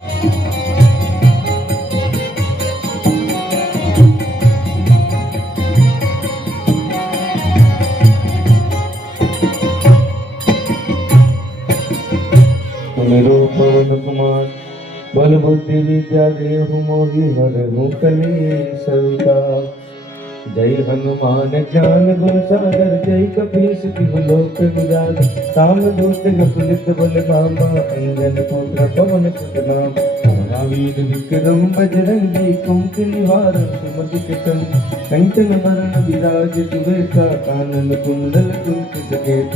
मेरो पवन कुमार बल बुद्धि विद्या देहु मोहि हरहु कली सविता। जय हनुमान ज्ञान गुण सागर जय कपीस तिहु लोक विराज। राम दूत गपुलित बल धामा अंजन पुत्र पवन सुत नाम। महावीर विक्रम बजरंगी कुमति निवारण सुमति के संग। कंचन बरन विराज सुवेशा कानन कुंडल कुंचित केत।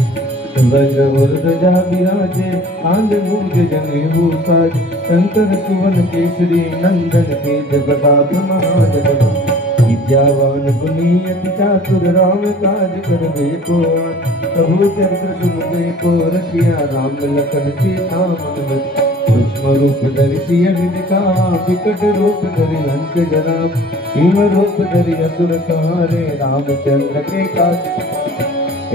वज्रवरदजा विराजे आंध भूज जनेऊ साज। शंकर सुवन केसरी नंदन तेज प्रताप महाजगदम्ब। विद्यावान गुणी अति चातुर राम काज करबे को आन। प्रभु चरित्र सुनबे को रसिया राम लखन सीता मन बस। सूक्ष्म रूप धरि सियहि दिखावा विकट रूप धरि लंक जरावा। भीम रूप धरि असुर संहारे रामचंद्र के काज।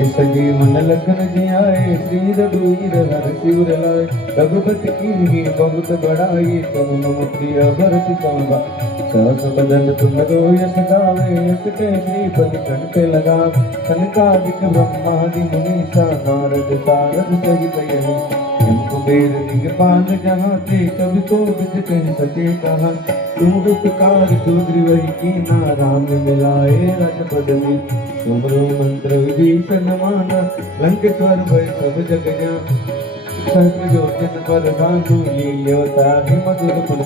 संजीवन लखन जियाए श्री रघुवीर हर शिवर लाए। रघुपति कीन्ही बहुत बड़ाई तुम मम प्रिय भरत सम। सहस बदन तुम यश गावे यश के श्रीपति कंठ लगावे। सनकादिक ब्रह्मादि मुनीसा नारद सारद सहित यही। कुबेर दिगपाल जहाँ ते कवि को विद कह सके कहाँ। तुम उपकार सुग्रीव कीन्हा राम मिलाए रजपद में। तुमरो मंत्र विभीषण माना लंकेश्वर भय सब जग जान। सहस्र योजन पर भानु लील्योता मधुर फल।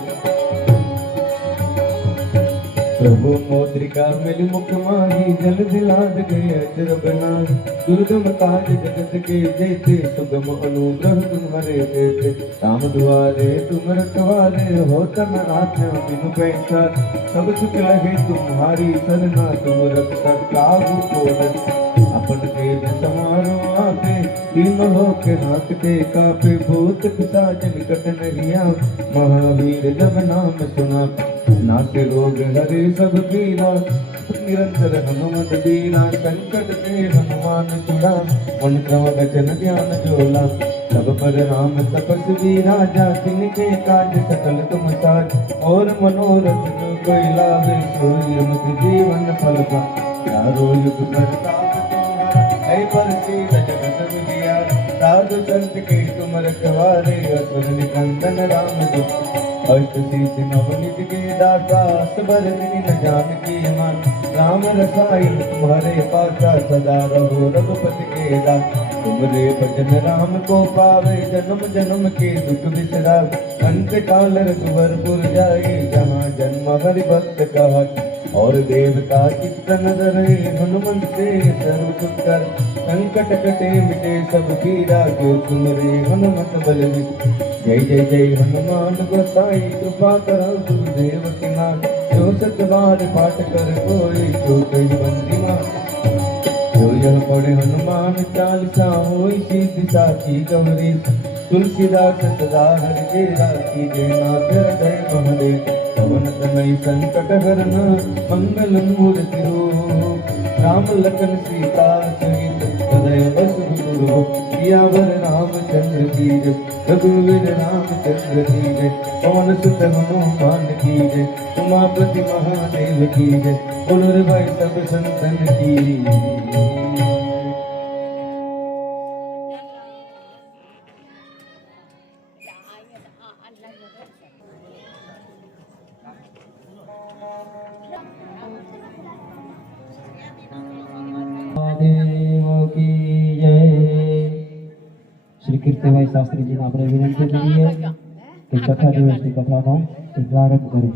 प्रभु मौद्रिका मिल मुख माही जल दिलाद गए अजर बनाही। दुर्गम काज जगत के जेते सुगम अनुग्रह तुम्हारे देते। राम दुआरे तुम रखवारे होता न आज्ञा बिनु पैंसार। सब सुख लगे तुम्हारी सरना तुम रक्षक काहू को डर। अपन तेज समारो आपे तीनों लोक हांकते कापे। भूत पिशाच निकट नहीं आवे महावीर जब नाम सुना। नासे रोग हरे सब पीरा निरंतर हनुमत बीरा। संकट ते हनुमान छुड़ा मन क्रम वचन ध्यान जोला। सब पर राम तपस्वी राजा तिनके काज सकल तुम साज। और मनोरथ जो कोई लावे सोई रमत जीवन फल पा। चारों युग करता है परसी जगत विद्या। साधु संत के तुम रखवारे असुर निकंदन राम दुख। अष्ट सिद्धि नवनिध के दाता सबर न जानकी मान। राम रसायन तुम्हारे पासा सदा रहो रघुपति के दास। तुमरे भजन राम को पावे जन्म जन्म के दुख बिसरावे। अंत काल रघुवरपुर जाए जहाँ जन्म हरि भक्त कहाए। और देवता चित्त न धरे हनुमंत से सर्व सुख कर। संकट कटे मिटे सब पीरा जो सुमरे हनुमत बल। जय जय जय हनुमान गोसाई कृपा करो गुरुदेव की नाम। जो सत बार पाठ कर कोई तो कई बंदी मान। जो यह पढ़े हनुमान चालीसा होई सिद्धि साखी गौरी। तुलसीदास सदा हरि के राखी जय नाथ हृदय महादेव। पवन तनय संकट हरन मंगल मूर्ति रूप। राम लखन सीता सहित सदैव बसु। सियावर रामचंद्र की जय रघुवीर रामचंद्र की जय। पवन सुत हनुमान की जय उमापति महादेव की जय। बोलो रे भाई सब संतन की। શ્રી કીર્તિભાઈ શાસ્ત્રીજીને આપણે વિનંતી કરીએ કે કથા દિવસની કથાનો પ્રારંભ કરે.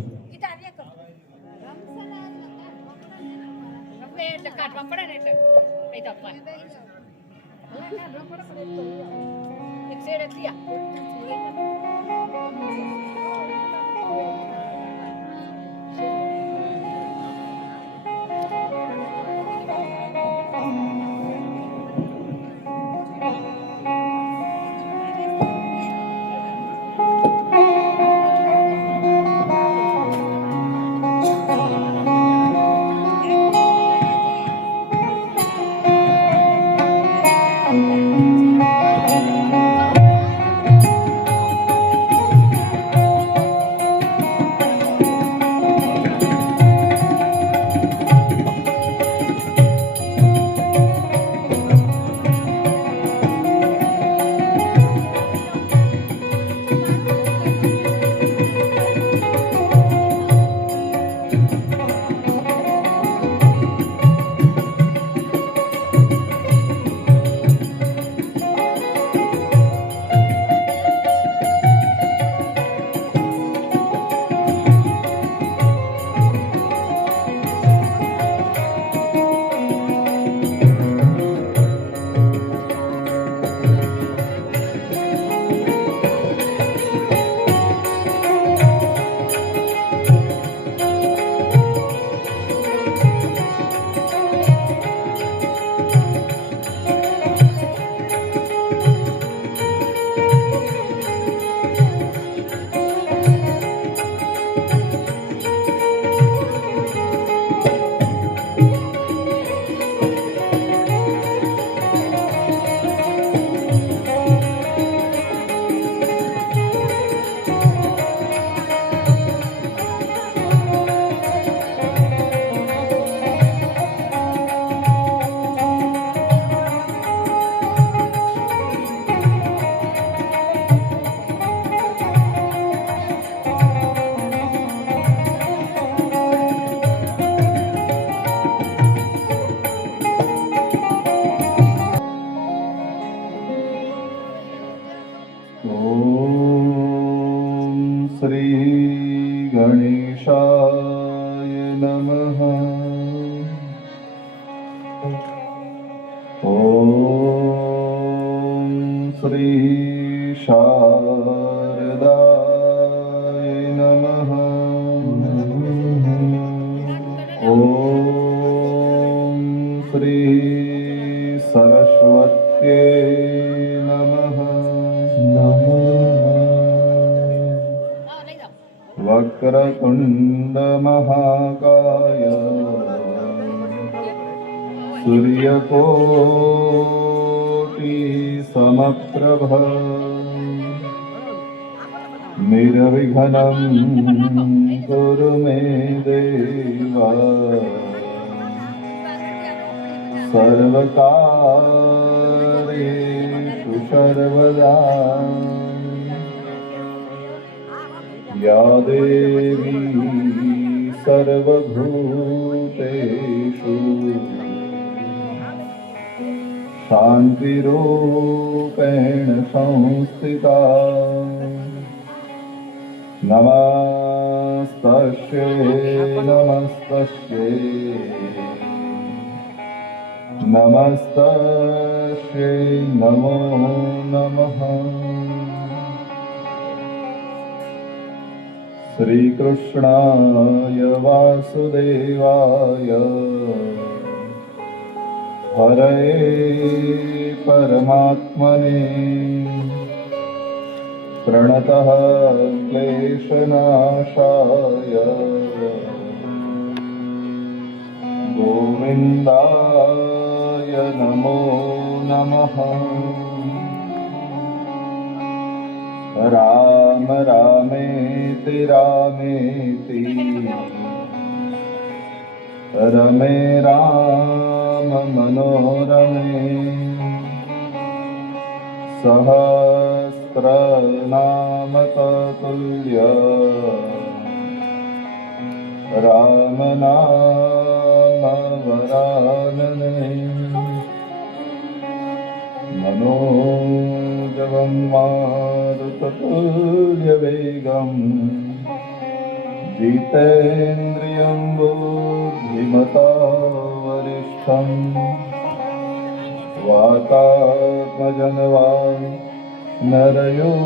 गणेशाय नमः। ॐ श्री शारदाय नमः। ॐ श्री सरस्वत्यै नमः। वक्रतुण्ड महाकाय सूर्यकोटि समप्रभ निर्विघ्नं कुरु मे देव सर्वकार्येषु सर्वदा। या देवी सर्वभूतेषु शान्तिरूपेण संस्थिता। नमस्तस्यै नमस्तस्यै नमस्तस्यै नमो नमः। श्रीकृष्णाय वासुदेवाय हरये परमात्मने प्रणतः क्लेशनाशाय गोविन्दाय नमो नमः। राम रामेति रामेति रमे राम मनोरमे सहस्रनाम तत्तुल्य राम नाम वरानने। मनोजवं मारुततुल्यवेगं जितेन्द्रियं बुद्धिमता वरिष्ठं वातात्मजनवा नरयूथमुख्यं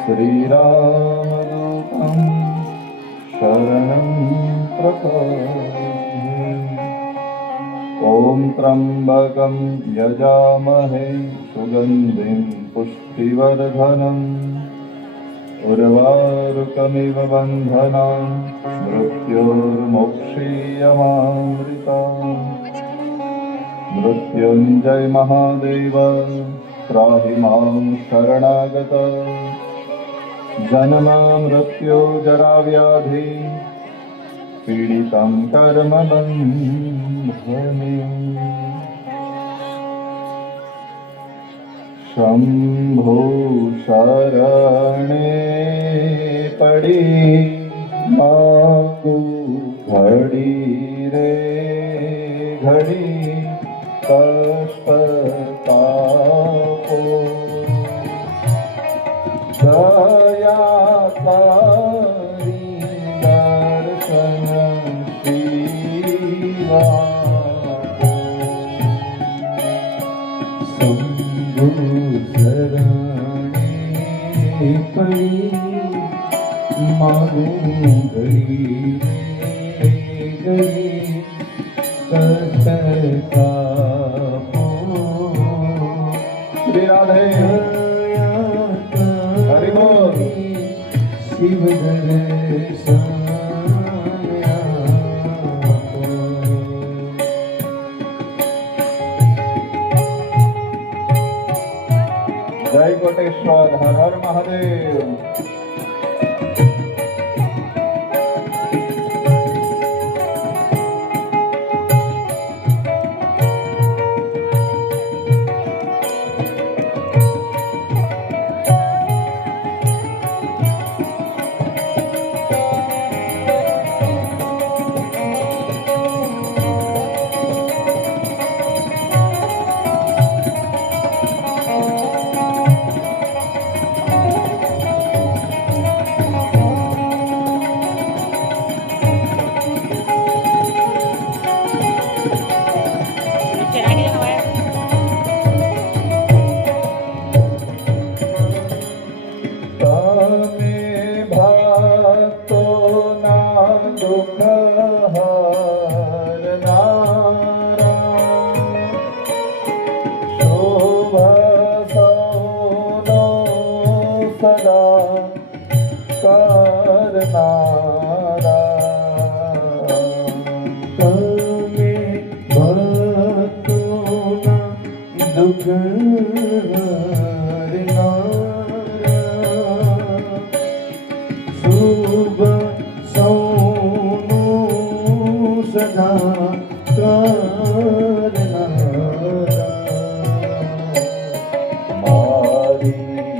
श्रीरामदूतं शरणं प्रपद्ये। ॐ त्र्यम्बकं यजामहे सुगन्धिं पुष्टिवर्धनम् उर्वारुकमिव बन्धनान् मृत्योर्मुक्षीयमामृताम्। मृत्युञ्जय महादेव त्राहि मां शरणागत। जन्म मृत्यु जरा व्याधि पीडितं कर्मबन्धने। शम्भो शरणे पड़ी मागु घड़ी रे घड़ी कष्ट तापो। दया करी दर्शन शिवा शंभु शरणे पड़ी मागू घड़ी घड़ी कष्ट तापो। श्री राधे हरि बोल। शिव दर्शन आपो। जय कोटेश्वर हर हर महादेव।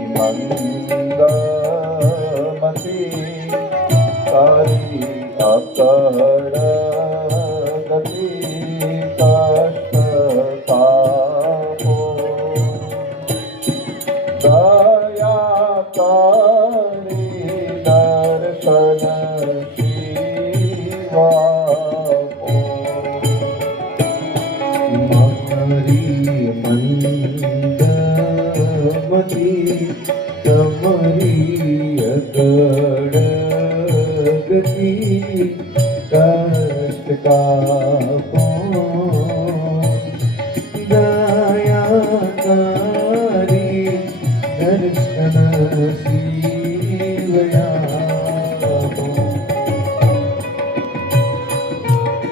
મંદમતી તારી અકળ ગતિ કષ્ટ તાપો દયા કરી દર્શન શિવાપો મારી મંદમતી તમારી અકળ ગતિ કષ્ટ કાપો દયા કરી દર્શન શિવયાપો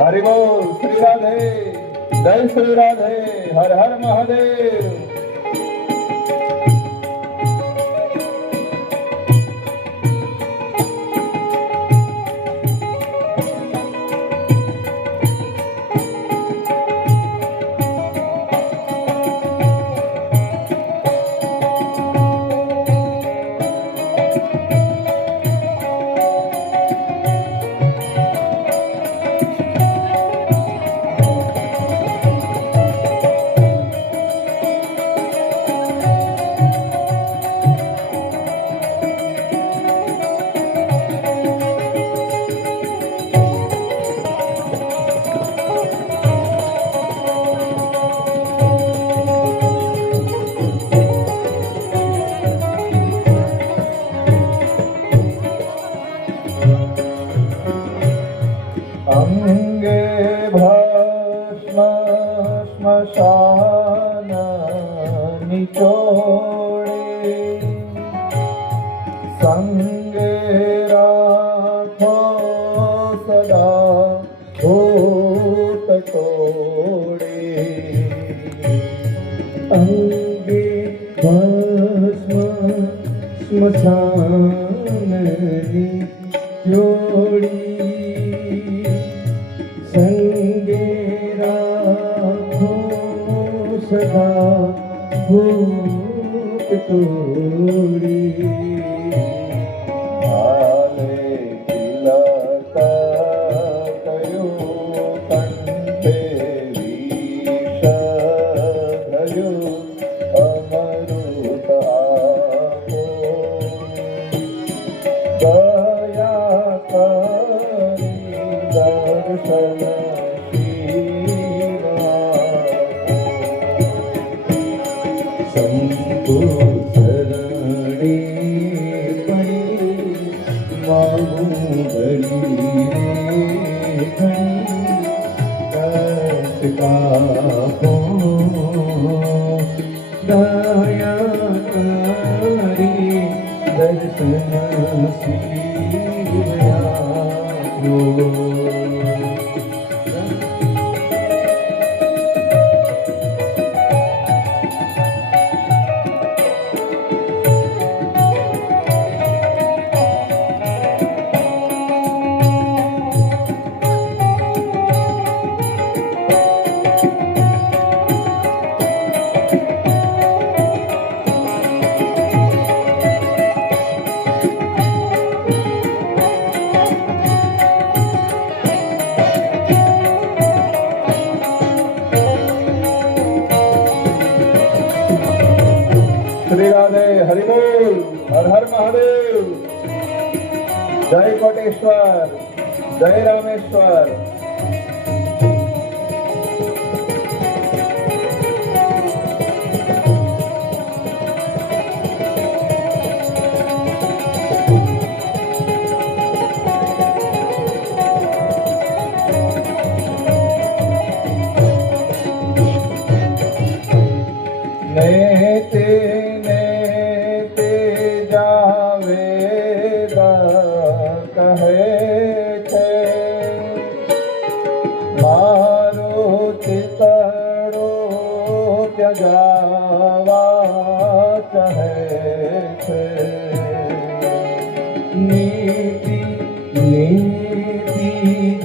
હરિ બોલ શ્રી રાધે જય શ્રી રાધે હર હર મહાદેવ અંગે ભસ્મ શ્મશાન નિચોડે સંગે રાખો સદા ભૂત તોડે અંગે ભસ્મ સ્મશાનની જોડી સંગે રાખો સદા ભૂત તોડી હાલે તિલક કયો કંઠે વિષ ભર્યો અમૃત આપો દયા કરી દર્શન સંતો શરણે પડી માગું ભરી રે ઘણી કષ્ટ કાપો દયા કરી દર્શન શિવયાપો श्री राधे हरि बोल हर हर महादेव जय कोटेश्वर जय रामेश्वर नेते नेते जावेद કહે છે મારો ચિતડો ત્યજાવા કહે છે નીતિ નીતિ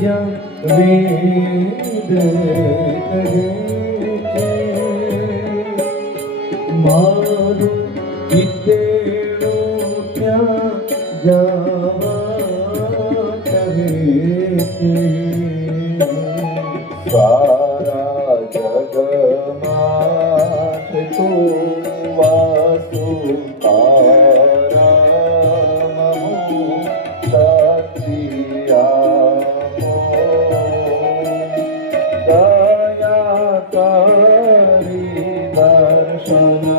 જં વેદ કહે છે મારું વિતેડો ત્યાં જાવા કહે છે સારા જગમાં તું વાસુતારામ દયા કરી દર્શન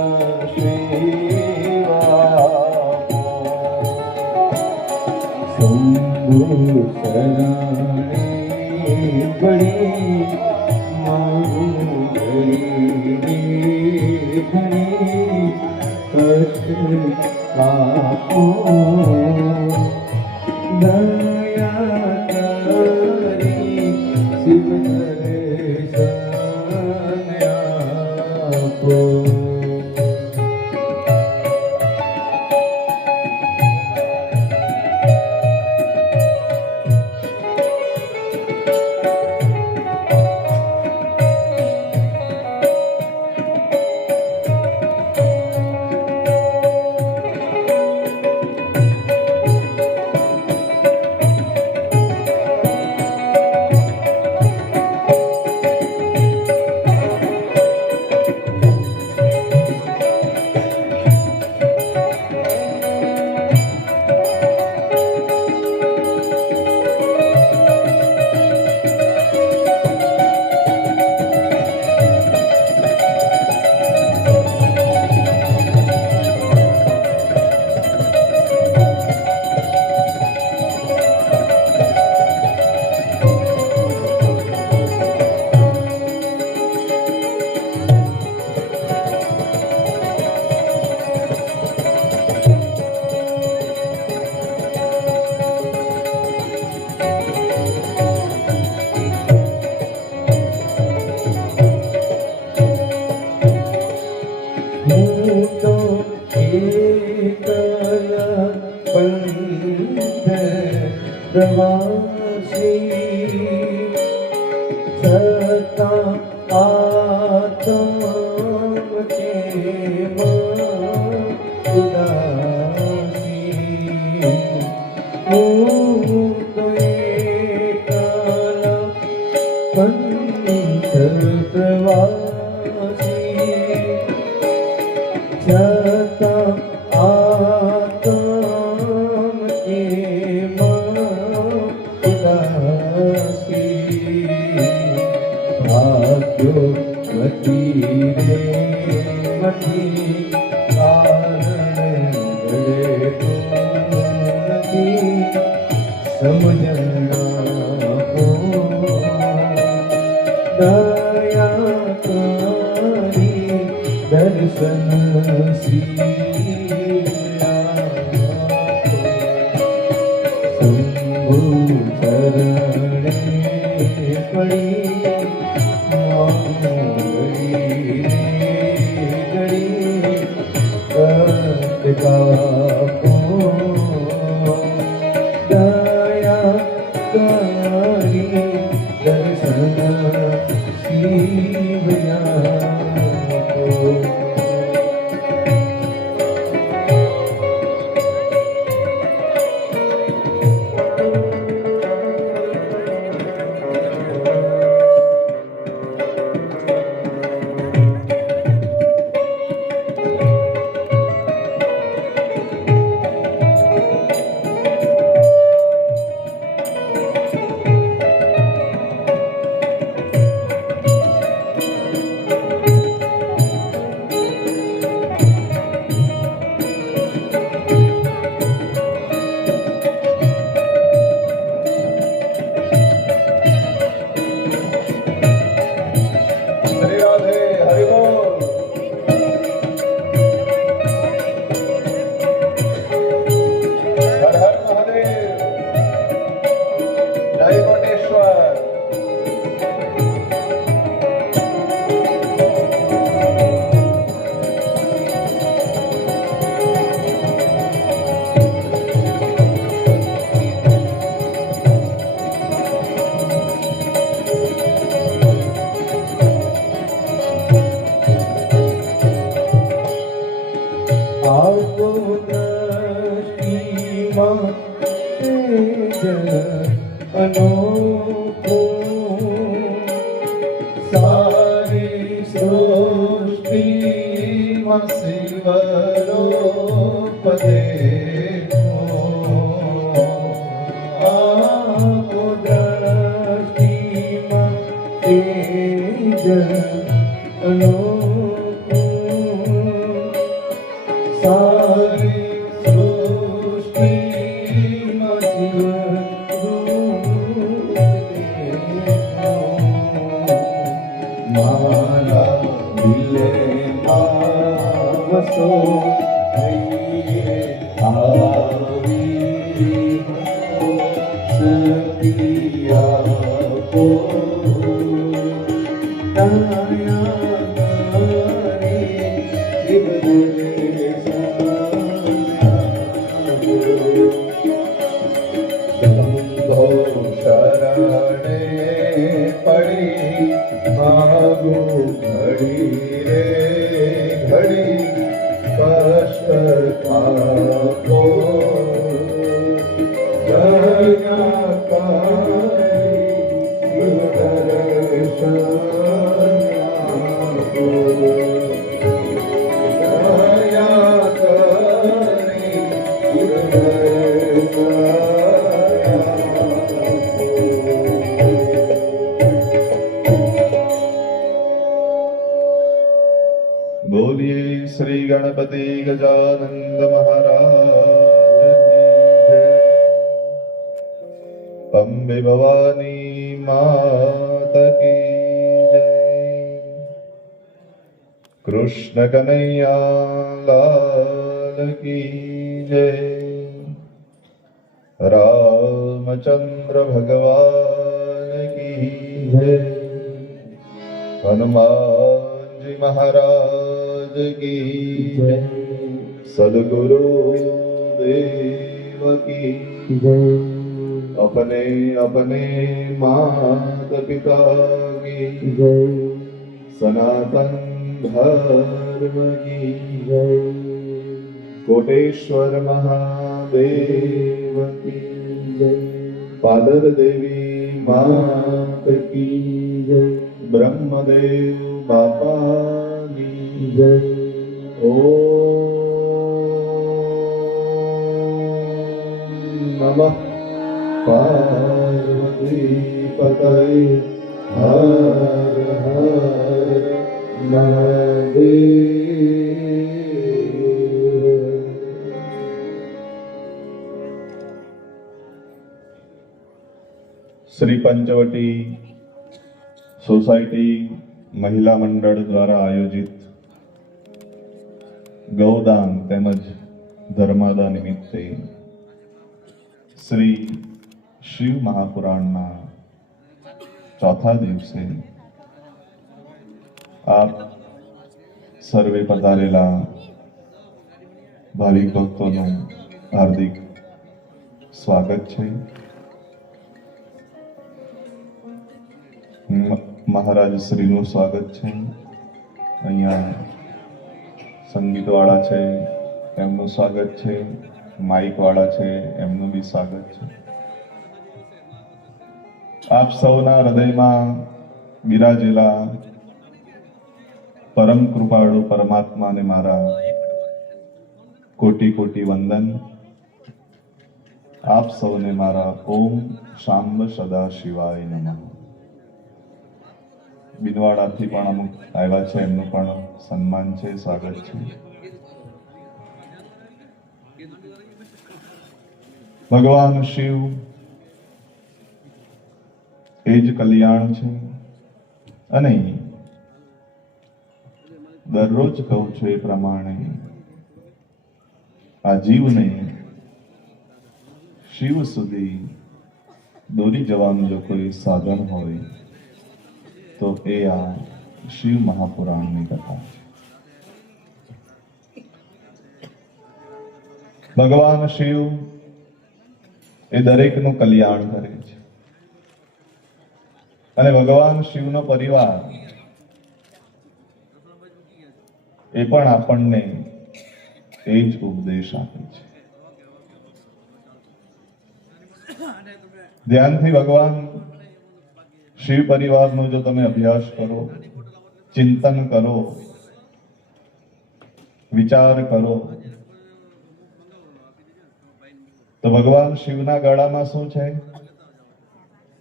શંભુ શરણે પડી મારું ઘડી કષ્ટ આપો દયા કરી શિવ દર્શન આપો પ્રવાસી છતાં આત્મ કેમાં ઉદાસી હું તો એકલા પંથ પ્રવાસી છતાં આત્મ કેમાં ઉદાસી ભાગ્યો મતી રે મતી કારણ ઘડે તો નથી સમજણા હો દયા કરી દર્શન શંભુ શરણે પડી કાપો દયા કરી દર્શન શિવયા આપો દ્રષ્ટિમાં તેજ અનોખું, સારી સૃષ્ટિમાં શિવરૂપ દેખો. આપો દ્રષ્ટિમાં તેજ અનોખું, સારી સૃષ્ટિમાં શિવરૂપ દેખો. મારા દિલમાં વસો હૈયે આવી શક્તિ આપો. શરણે પડી માગુ ઘડી રે ઘડી કષ્ટ આપો. बोलिए श्री गणपति गजानंद महाराज अम्बे भवानी मात की जय. कृष्ण कन्हैया लाल की जय. रामचंद्र भगवान की जय. हनुमान जी महाराज की जय. सदगुरु देव की जय. अपने अपने माता पिता की जय. सनातन धर्म की जय. कोटेश्वर महादेव की जय. पादर देवी मात की जय. ब्रह्मदेव बापा की जय. ओम नमः पार्वती पतये हर हर महादेव. श्री पंचवटी सोसायटी महिला मंडળ દ્વારા આયોજિત ગૌદાન તેમજ ધર્માદા નિમિત્તે શ્રી શિવ મહાપુરાણના ચોથા દિવસે આપ સર્વે પધારેલા ભાવિક ભક્તોનું હાર્દિક સ્વાગત છે. મહારાજ શ્રીનું સ્વાગત છે. અહીંયા સંગીતવાળા છે એમનું સ્વાગત છે, માઇકવાળા છે એમનું બી સ્વાગત છે. આપ સૌના હૃદયમાં બિરાજેલા પરમ કૃપાળુ પરમાત્માને મારા કોટી કોટી વંદન. આપ સૌને મારા ઓમ શાંબ સદા શિવાય નમઃ. બિનવાડાથી પણ અમુક આવ્યા છે, એમનું પણ સન્માન છે, સ્વાગત છે. ભગવાન શિવ એ જ કલ્યાણ છે અને દરરોજ કહું છું એ પ્રમાણે આ જીવને શિવ સુધી દોરી જવાનું જો કોઈ સાધન હોય તો એ આ શિવ મહાપુરાણની કથા છે. ભગવાન શિવ એ દરેકનું કલ્યાણ કરે છે અને ભગવાન શિવનો પરિવાર એ પણ આપણને એ જ ઉપદેશ આપે છે. ધ્યાનથી ભગવાન શિવ પરિવારનો જો તમે અભ્યાસ કરો, ચિંતન કરો, વિચાર કરો, તો ભગવાન શિવના ગળામાં શું છે?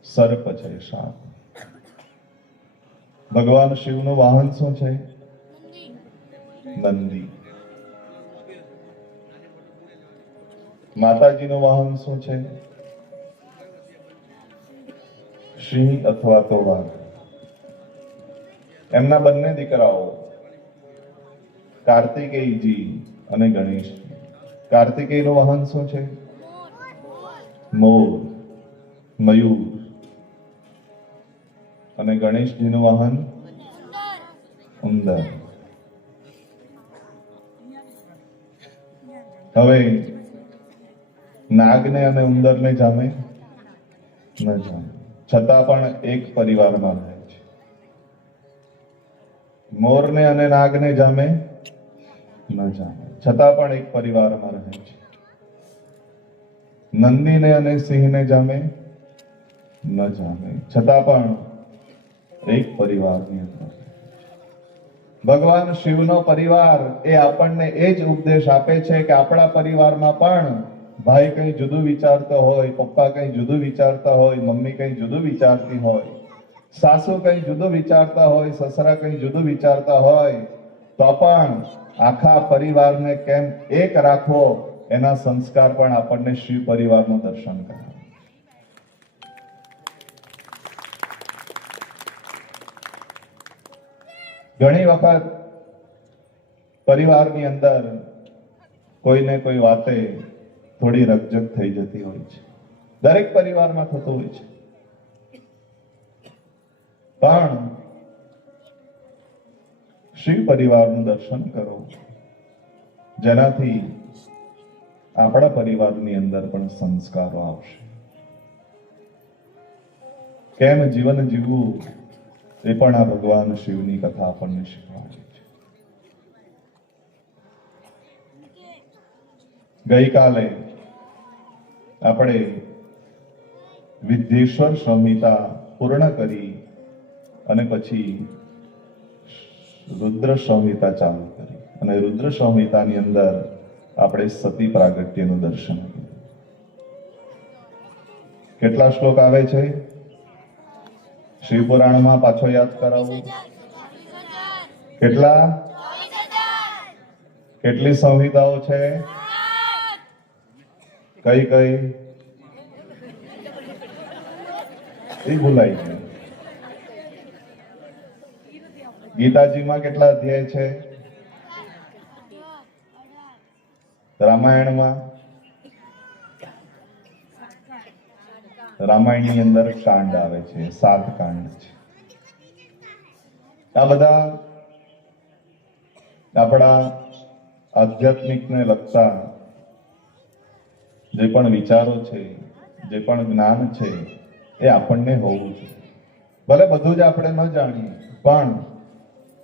સર્પ છે, સાપ. ભગવાન શિવનું વાહન શું છે? નંદી. માતાજીનું વાહન શું છે? સિંહ અથવા તો વાઘ. એમના બંને દીકરાઓ કાર્તિકેયજી અને ગણેશ. કાર્તિકેયનું વાહન શું છે? મોર, મયુર. અને ગણેશજીનું વાહન ઉંદર. હવે નાગને અને ઉંદરને જામે ન જામે, છતાં પણ એક પરિવારમાં રહે છે. મોરને અને નાગને જામે ન જામે, છતાં પણ એક પરિવારમાં રહે છે. નંદીને અને સિંહને જામે ન જામે, છતાં પણ એક પરિવારની અંદર. ભગવાન શિવનો પરિવાર એ આપણને એ જ ઉપદેશ આપે છે કે આપણા પરિવારમાં પણ ભાઈ કંઈ જુદું વિચારતો હોય, પપ્પા કંઈ જુદું વિચારતા હોય, મમ્મી કંઈ જુદું વિચારતી હોય, સાસુ કંઈ જુદું વિચારતા હોય, સસરા કંઈ જુદું વિચારતા હોય, તો પણ આખા પરિવારને કેમ એક રાખવો, એના સંસ્કાર પણ આપણને શિવ પરિવારનું દર્શન કરાવે. ઘણી વખત પરિવારની અંદર કોઈને કોઈ વાતે થોડી રકઝક થઈ જતી હોય છે. દરેક પરિવારમાં થતું હોય છે. પણ શિવ પરિવારનું દર્શન કરો, જેનાથી આપણા પરિવારની અંદર પણ સંસ્કારો આવશે. કેમ જીવન જીવવું એ પણ આ ભગવાન શિવની કથા આપણને શીખવાડે છે. ગઈકાલે આપણે વિદ્યેશ્વર સંહિતા પૂર્ણ કરી અને પછી રુદ્ર સંહિતા ચાલુ કરી, અને રુદ્ર સંહિતાની અંદર આપણે સતી પ્રાગટ્યનું દર્શન કર્યું. કેટલા શ્લોક આવે છે શિવપુરાણમાં? પાછો યાદ કરાવું. કેટલા? કેટલી સંહિતાઓ છે? કઈ કઈ? એ ભૂલાઈ ગયું. ગીતાજીમાં કેટલા અધ્યાય છે? રામાયણમાં? રામાયણની અંદર કાંડ આવે છે, 7 કાંડ છે. આ બધા આપણા આધ્યાત્મિકને લગતા જે પણ વિચારો છે, જે પણ જ્ઞાન છે, એ આપણને હોવું જોઈએ. ભલે બધું જ આપણે ન જાણીએ, પણ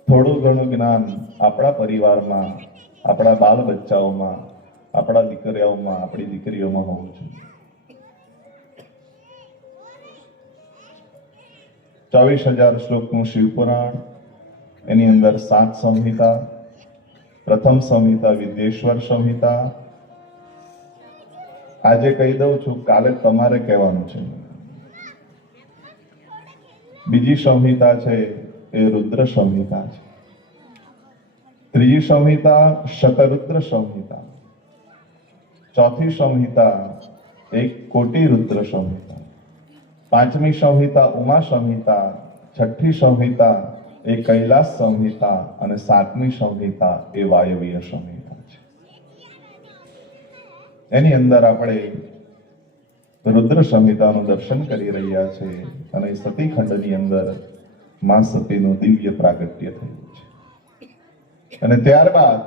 થોડું ઘણું જ્ઞાન આપણા પરિવારમાં, આપણા બાલ બચ્ચાઓમાં, આપણા દીકરીઓમાં, આપણી દીકરીઓમાં હોવું જોઈએ. 24,000 શ્લોકનું શિવપુરાણ, એની અંદર 7 સંહિતા. પ્રથમ સંહિતા વિદ્યેશ્વર સંહિતા. આજે કહી દઉં છું, કાલે તમારે કહેવાનું છે. બીજી સંહિતા છે એ રુદ્ર સંહિતા છે. ત્રીજી સંહિતા શતરુદ્ર સંહિતા. ચોથી સંહિતા એક કોટી રુદ્ર સંહિતા. પાંચમી સંહિતા ઉમા સંહિતા. છઠ્ઠી સંહિતા એ કૈલાસ સંહિતા. અને 7મી સંહિતા એ વાયવીય સંહિતા છે. એની અંદર આપણે રુદ્ર સંહિતાનું દર્શન કરી રહ્યા છે, અને સતીખંડની અંદર માં સતીનું દિવ્ય પ્રાગટ્ય થયું છે. અને ત્યારબાદ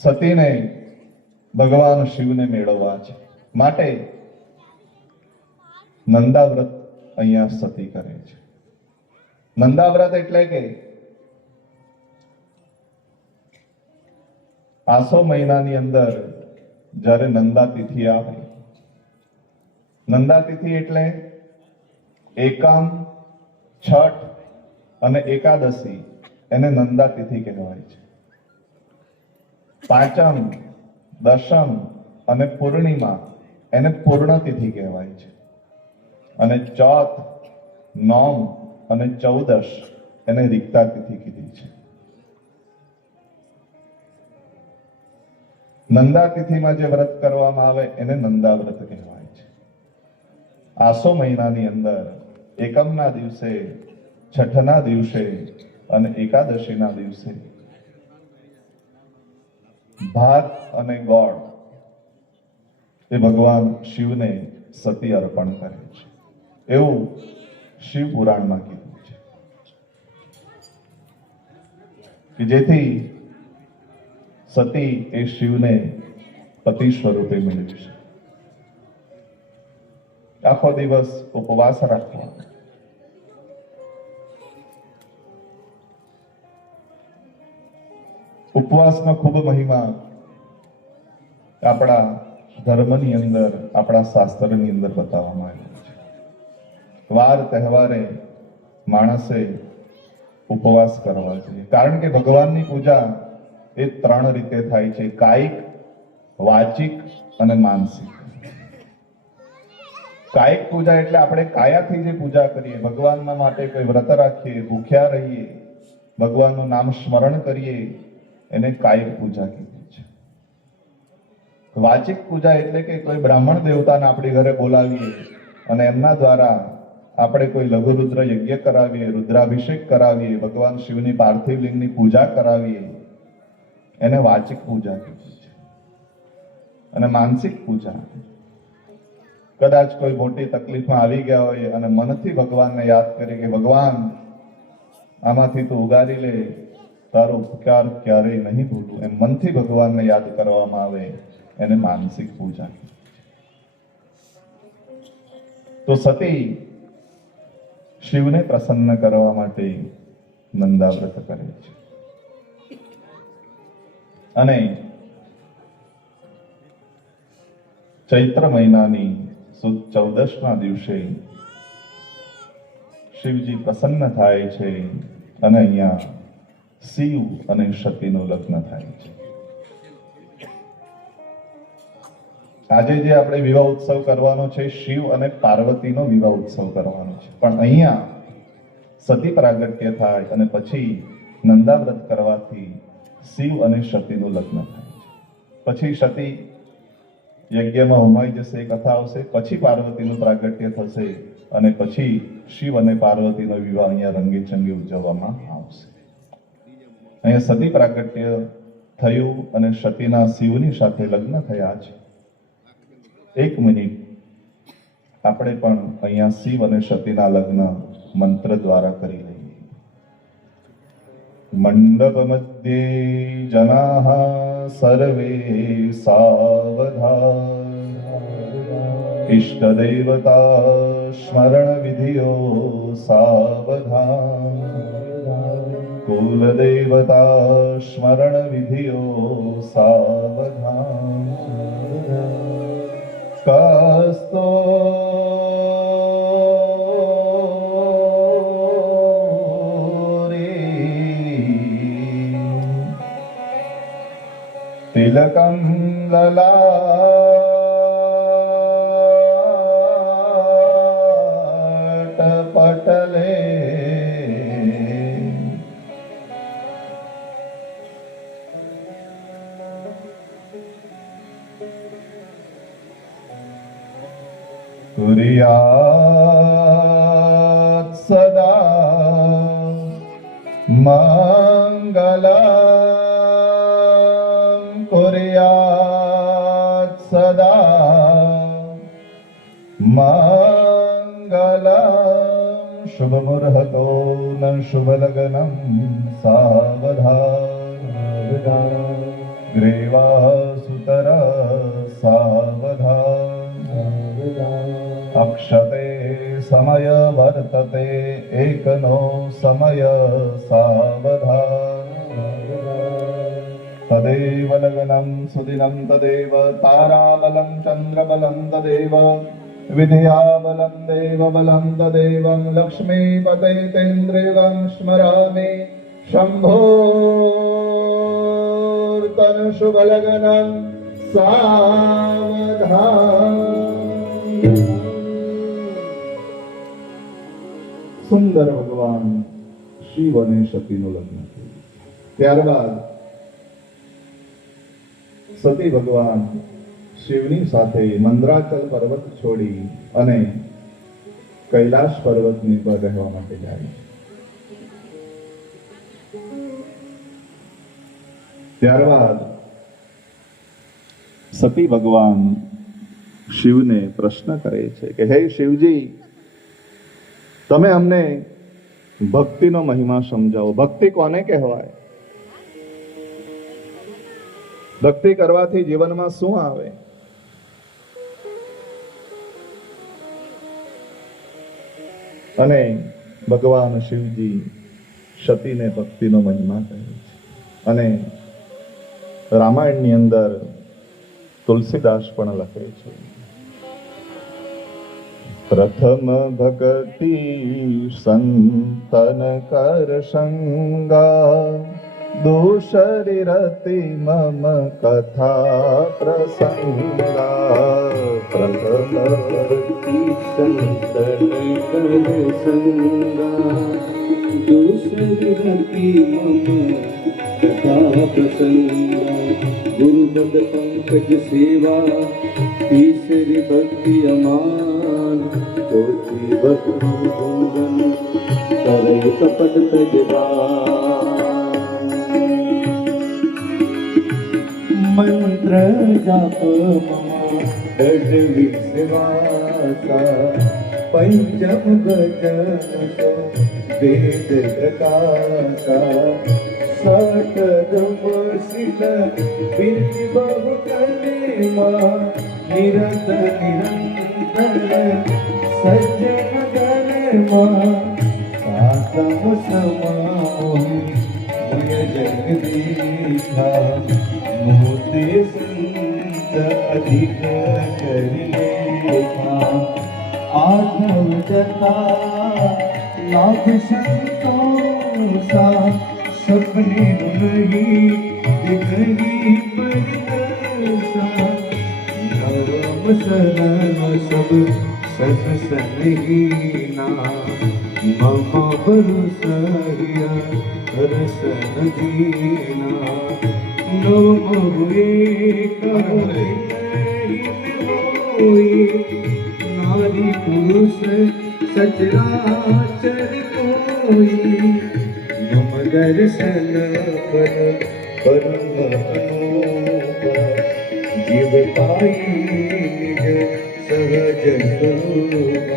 સતીને ભગવાન શિવને મેળવવા છે માટે નંદાવ્રત અહીંયા સતી કરે છે. નંદાવ્રત એટલે કે આસો મહિનાની અંદર જ્યારે નંદા તિથિ આવે, નંદા તિથિ એટલે એકમ, છઠ અને એકાદશી, એને નંદા તિથિ કહેવાય છે. પાંચમ, દશમ અને પૂર્ણિમા એને પૂર્ણ તિથિ કહેવાય છે. અને ચોથ, નોમ અને ચૌદશ એને રિક્તા તિથિ કીધી છે. નંદા તિથિમાં જે વ્રત કરવામાં આવે એને નંદા વ્રત કહેવાય છે. આસો મહિનાની અંદર એકમના દિવસે, છઠના દિવસે અને એકાદશીના દિવસે ભાત અને ગોળ એ ભગવાન શિવને સતી અર્પણ કરે છે, એવું શિવ પુરાણમાં કીધું છે કે જેથી સતી એ શિવને પતિ સ્વરૂપે મેળવી છે. આખો દિવસ ઉપવાસ રાખવા. ઉપવાસનો ખૂબ મહિમા આપણા ધર્મની અંદર, આપણા શાસ્ત્રની અંદર બતાવવામાં આવ્યો છે. વાર તહેવારે માણસે ઉપવાસ કરવા જોઈએ, કારણ કે ભગવાનની પૂજા એ 3 રીતે થાય છે: કાયિક, વાચિક અને માનસિક. કાયિક પૂજા એટલે આપણે કાયાથી જે પૂજા કરીએ, ભગવાનના માટે કોઈ વ્રત રાખીએ, ભૂખ્યા રહીએ, ભગવાનનું નામ સ્મરણ કરીએ, એને કાયિક પૂજા કીધી છે. વાચિક પૂજા એટલે કે કોઈ બ્રાહ્મણ દેવતાને આપણી ઘરે બોલાવીએ અને એમના દ્વારા આપણે કોઈ લઘુરુદ્ર યજ્ઞ કરાવીએ, રુદ્રાભિષેક કરાવીએ, ભગવાન શિવની પાર્થિવ લિંગની પૂજા કરાવીએ, એને વાચિક પૂજા કીધી છે. અને માનસિક પૂજા, કદાચ કોઈ મોટી તકલીફમાં આવી ગયા હોય અને મનથી ભગવાનને યાદ કરીએ કે ભગવાન આમાંથી તું ઉગારી લે, તારો ઉપકાર ક્યારેય નહીં ભૂલું, એમ મનથી ભગવાનને યાદ કરવામાં આવે એને માનસિક પૂજા. તો સતી શિવને પ્રસન્ન કરવા માટે નંદા વ્રત કરે છે. અને ચૈત્ર મહિનાની સુદ 14ના દિવસે શિવજી પ્રસન્ન થાય છે અને અહીંયા શિવ અને સતીનું લગ્ન થાય છે. આજે જે આપણે વિવાહ ઉત્સવ કરવાનો છે, શિવ અને પાર્વતીનો વિવાહ ઉત્સવ કરવાનો છે, પણ અહીંયા સતી પ્રાગટ્ય થાય અને પછી નંદા વ્રત કરવાથી શિવ અને સતીનું લગ્ન થાય છે. પછી સતી યજ્ઞમાં હોમાઈ જશે, કથા આવશે, પછી પાર્વતીનું પ્રાગટ્ય થશે અને પછી શિવ અને પાર્વતીનો વિવાહ અહીંયા રંગેચંગે ઉજવવામાં આવશે. અહીંયા સતી પ્રાગટ્ય થયું અને સતીના શિવની સાથે લગ્ન થયા છે. 1 મિનિટ આપણે પણ અહીંયા શિવ અને સતીના લગ્ન મંત્ર દ્વારા કરી લઈએ. મંડપ મધ્યે જનાઃ સર્વે સાવધાન, ઇષ્ટ દેવતા સ્મરણ વિધિયો સાવધાન, કુલ દેવતા સ્મરણ વિધિયો સાવધાન. કસ્તો તિલકં લલાટ પટલે, कुर्यात् सदा मङ्गलं, कुर्यात् सदा मङ्गलं. शुभ मुहूर्तो न शुभ लग्नं सावधान, ग्रीवा सुतर सावधान. अक्षते समय वर्तते एकनो समय सावधान. તદેવ લગ્નમ સુદિનમ તદેવ તારાબલમ ચંદ્રબલમ તદેવ વિદ્યાબલમ દેવબલમ તદેવં લક્ષ્મીપતે તેન્દ્રિયં સ્મરામિ શંભોર્તન શુભલગ્નં સાવધાન. સુંદર ભગવાન શિવ અને સતીનું લગ્ન થયું. ત્યારબાદ સતી ભગવાન શિવની સાથે મંદરાચલ પર્વત છોડી અને કૈલાશ પર્વતની પર રહેવા માટે જાય છે. ત્યારબાદ સતી ભગવાન શિવને પ્રશ્ન કરે છે કે હે શિવજી, તમે અમને ભક્તિનો મહિમા સમજાવો. ભક્તિ કોને કહેવાય? ભક્તિ કરવાથી જીવનમાં શું આવે? અને ભગવાન શિવજી સતીને ભક્તિનો મહિમા કહે છે. અને રામાયણની અંદર તુલસીદાસ પણ લખે છે, પ્રથમ ભક્તિ સંતન કર સંગા દોષરી રતિ મમ કથા પ્રસંગા. પ્રથમ ભક્તિ સંતન કર સંગા દોષરી રતિ મમ કથા પ્રસંગા. ગુરુપદ પંકજ સેવા તીસરી ભક્તિ અમાન ચોથી ભક્તિ ભંગન કરે કપટ તજવા. મંત્ર જાપ દઢ વિશ્વાસા પંચમ ભજન વેદ પ્રકાશા. સટગમ શિલ વિધિ બહુ કલેમાં નિરત નિરંતર સજ્જન ગણમાં. સાતમ સમામોહિ ભય જગદીશા મોતે સંત અધિક કરીલેખા. આઠમ જતા લાભ સંતોષા સપને નહીં દિખહી પરદશા. નવમ શરણ સબ સત્સંગીના મમ ભરોસા રસન દીના. નવમ એક હોય નારી પુરુષ સચરાચર કોઈ. નમ દર્શન પર પરમ અનુપ જીવ પાઈ નિજ સહજ સ્વરૂપ.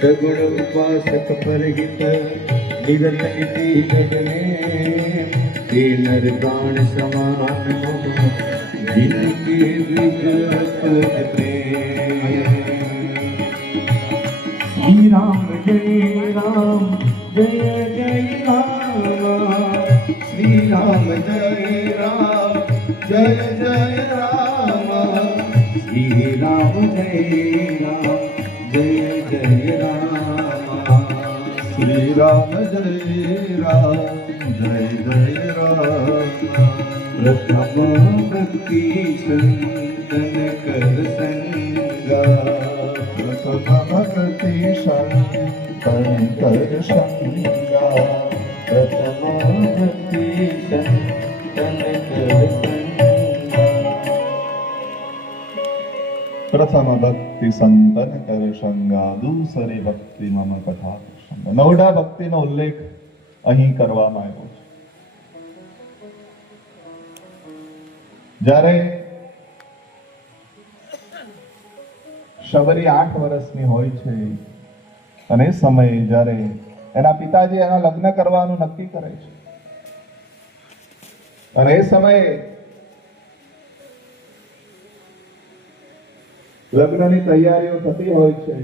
સગુણ ઉપાસક પરહિત નિરત ઇતિ ગગને તે નર પ્રાણ સમાન જિનકે વિજપત પ્રેમ. શ્રી રામ જય રામ જય જય રામ. શ્રી રામ જય રામ જય જય રામ. શ્રી રામ જય રામ જય જય રામ. શ્રી રામ જય રામ જય જય રામ. પ્રથમ ભક્તિ સંતન કર સંગા. પ્રથમ ભક્તિ સંતન કર સંગા. પ્રથમ ભક્તિ સંતન કર સંગા. પ્રથમ ભક્તિ સંતન કર સંગા દૂસરી ભક્તિ મમ કથા પ્રસંગા. નવડા ભક્તિનો ઉલ્લેખ અહીં કરવામાં આવ્યો છે. જ્યારે શબરી 8 વર્ષની હોય છે અને એ સમયે જ્યારે એના પિતાજી એના લગ્ન કરવાનું નક્કી કરે છે અને એ સમયે લગ્નની તૈયારીઓ થતી હોય છે.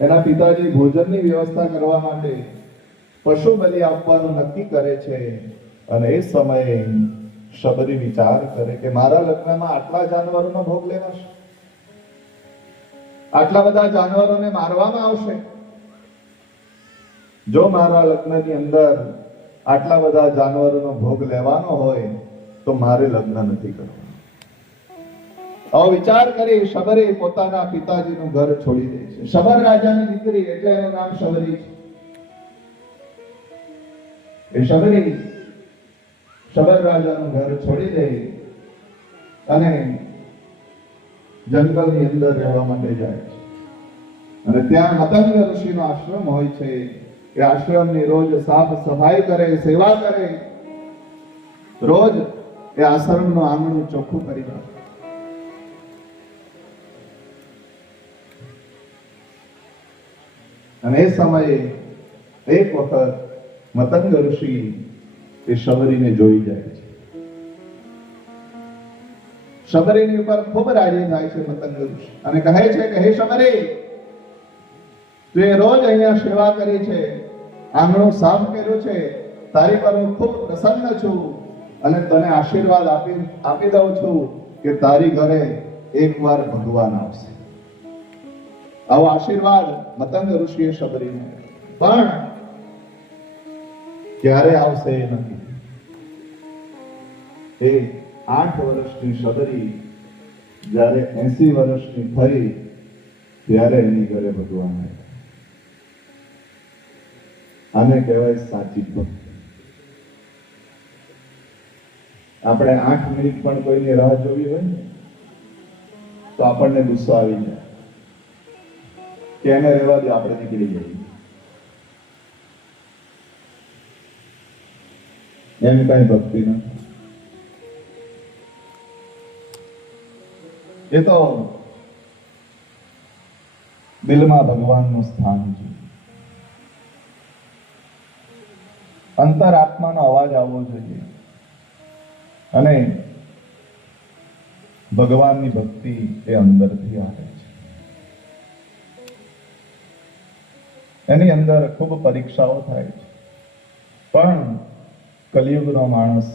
એના પિતાજી ભોજનની વ્યવસ્થા કરવા માટે પશુ બલિ આપવાનું નક્કી કરે છે અને એ સમયે શબરી વિચાર કરે કે મારા લગ્નમાં આટલા જાનવરોનો ભોગ લેવાશે, આટલા બધા જાનવરોને મારવામાં આવશે. જો મારા લગ્નની અંદર આટલા બધા જાનવરોનો ભોગ લેવાનો હોય તો મારે લગ્ન નથી કરવું. આવો વિચાર કરી શબરી પોતાના પિતાજીનું ઘર છોડી દે છે. શબર રાજાની દીકરી એટલે એનું નામ શબરી છે. એ શબરી શબર રાજાનું ઘર છોડી દે અને જંગલની અંદર રહેવા માટે જાય છે. અને ત્યાં મતંગ ઋષિનો આશ્રમ હોય છે. એ આશ્રમની રોજ સાફ સફાઈ કરે, સેવા કરે, રોજ એ આશ્રમનું આંગણું ચોખ્ખું કરી નાખે. અને એ સમયે એક વખત મતંગ ઋષિ એ શબરીને જોઈ જાય છે. શબરીની ઉપર ખૂબ રાજી થાય છે મતંગ ઋષિ અને કહે છે કે હે શબરી, તું એ રોજ અહીંયા સેવા કરી છે, આંગણું સાફ કર્યું છે, તારી પર હું ખૂબ પ્રસન્ન છું અને તને આશીર્વાદ આપી દઉં છું કે તારી ઘરે એકવાર ભગવાન આવશે. આવો આશીર્વાદ મતંગ ઋષિએ શબરીને, પણ ક્યારે આવશે એ નથી. એ 8 વર્ષની શબરી જ્યારે 80 વર્ષની થઈ ત્યારે એની ઘરે ભગવાન આવ્યા. આને કહેવાય સાચી ભક્તિ. આપણે 8 મિનિટ પણ કોઈની રાહ જોવી હોય ને તો આપણને ગુસ્સો આવી જાય કે એને રહેવા દે, આપણે નીકળી જઈએ. એમ કઈ ભક્તિ નથી. એ તો દિલમાં ભગવાનનું સ્થાન છે. અંતરાત્માનો અવાજ આવવો જોઈએ અને ભગવાનની ભક્તિ એ અંદરથી આવે છે. એની અંદર ખૂબ પરીક્ષાઓ થાય છે, પણ કલિયુગનો માણસ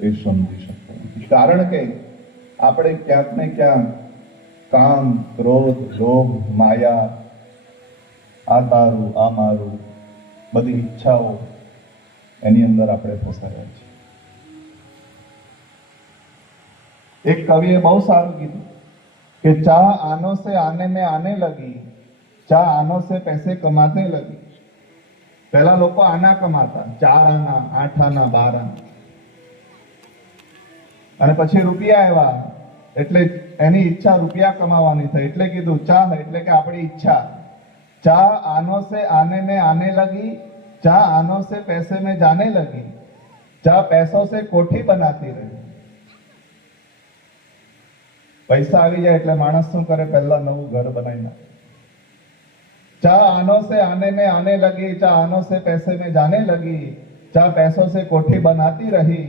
એ સમજી શકતો નથી. કારણ કે આપણે ક્યાંક ને ક્યાંક કામ, ક્રોધ, લોભ, માયા, આ તારું, આ મારું, બધી ઈચ્છાઓ એની અંદર આપણે ફસાયા છીએ. એક કવિએ બહુ સારું કીધું કે ચાહ આનો સે આને में आने लगी, ચાહ આનો સે पैसे कमाते लगी. પહેલા લોકો આના કમાતા, 4 આના, 8 આના, 12 આના, અને પછી રૂપિયા આવ્યા એટલે એની ઈચ્છા રૂપિયા કમાવાની થઈ એટલે કીધું ચાહ એટલે કે આપણી ઈચ્છા. ચાહ આનો સે આને में आने लगी, चाह आनो से पैसे में जाने लगी, चाह पैसों से कोठी बनाती रही. પૈસા આવી જાય એટલે માણસ શું કરે? પહેલા નવું ઘર બનાવી નાખે. चाह आनो से आने में आने लगी, चाह आनो से पैसे में जाने लगी, चाह पैसों से कोठी बनाती रही,